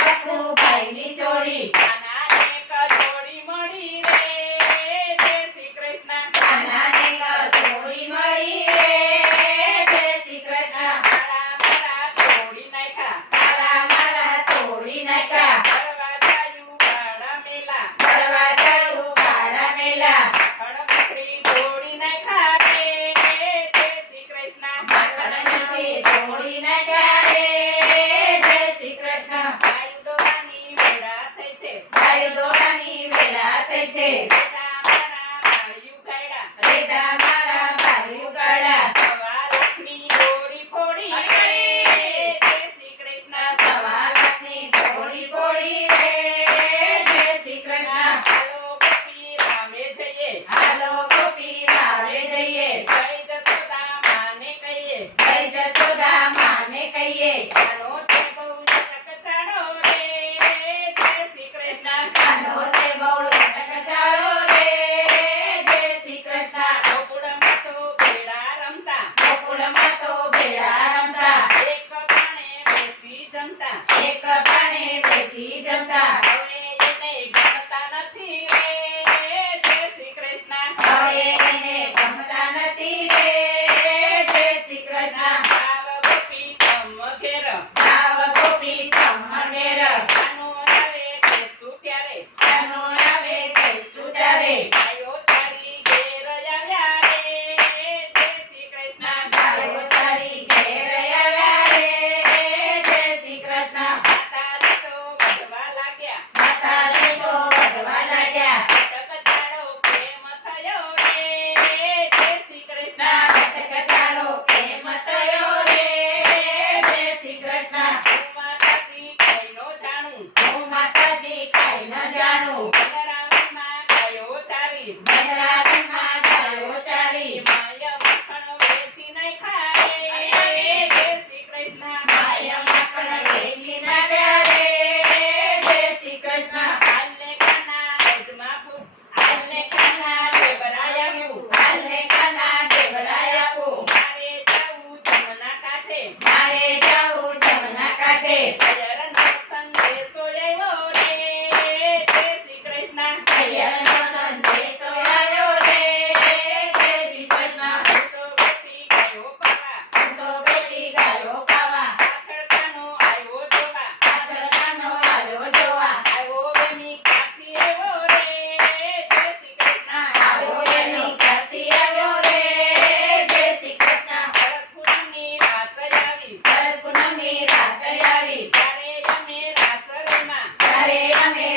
બકુભાઈની જોડી કાનાને કચોરી મળી રે જય શ્રી કૃષ્ણ કાનાને કચોરી મળી રે જય શ્રી કૃષ્ણ મારા તોડી નાખ્યા તારા તોડી નાખ્યા કરવા જાયું ગાડા મેલા કરવા જાયું ગાડા મેલા ખડમખરી તોડી નાખ્યા રે જય શ્રી કૃષ્ણ માખણ મિશ્રી તોડી નાખ્યા રે જય શ્રી કૃષ્ણ ગાયું ડોહાની વેળા થઈ છે ગાય દોડાની વેળા થઈ છે રેડા મારા માળિયું ગાડા રેડા મારા માર્યું ગાડા સવારથી દોડી ફોડી રે જય શ્રી કૃષ્ણ સવારની તોડી પોડી રે જય શ્રી કૃષ્ણ હાલો ગોપી રામે જઈએ હાલો ગોપી રાવે જઈએ જય જશોદા માને કહીએ જય જશોદા માને કહીએ કાનો છે બહુ ચકચાડો રે જય શ્રી કૃષ્ણ કાનો છે બહુ લટક ચાળો રે જય શ્રી કૃષ્ણ ગોકુળમાં તો ભેળા રમતા ગોકુળમાં તો ભેળા રમતા એક પાણે બેસી જમતા એક પાણે બેસી જમતા હવે એને ગમતા નથી રે જય શ્રી કૃષ્ણ હવે એને ગમતા નથી રે જય શ્રી કૃષ્ણ ભાવ ગોપી તમ ઘેર ભાવ ગોપી તમ ઘેર કાનો આવે બેસું ત્યારે કાનો આવે કૈસું ત્યારે ગાયો તારી ઘેર આવ્યા રે જય શ્રી કૃષ્ણ ગાયો તારી ઘેર આવ્યા રે જય શ્રી કૃષ્ણ માતાજી તો વધવા લાગ્યા માતાજી તો વધવા લાગ્યા ચકચાડો પ્રેમ થયો રે જય શ્રી કૃષ્ણ કચાડો પ્રેમ થયો રે જય શ્રી કૃષ્ણ હું માતાજી કઈનો જાણું હું માતાજી કાંઈ ન જાણું વનરાવનમાં ગાયો ચારી વનરાવનમાં ગાયો ચારી માય મખણ વેચી નાખ્યા રે જય શ્રી કૃષ્ણ માય માખણ વેચી નાખ્યા રે જય શ્રી કૃષ્ણ હાલને કાના અજમા ફૂ હાલને કાના બેબરાયા ફૂ હાલને કાના ઢેબરાય આપું મારે જાવું જમના કાંઠે મારે જાવું જમના કાંઠે સયરનો સંદેશો આવ્યો રે જય શ્રી કૃષ્ણ સૈયરનો સંદેશો આવ્યો રે જય શ્રી કૃષ્ણ હું તો બેસી ગયો પાવા હું તો બેટી ગાયો ખાવા પાછળ કાનો આવ્યો જોવા પાછળ કાનો આવ્યો જોવા આવ્યો બેની કાઠી આવ્યો રે જય શ્રી કૃષ્ણ આવ્યો એની કાશી આવ્યો રે જય શ્રી કૃષ્ણ શરદ પૂનમની રાત આવી શરદ પૂનમની રાત આવી ત્યારે અમે રાસ રમ્યા ત્યારે અમે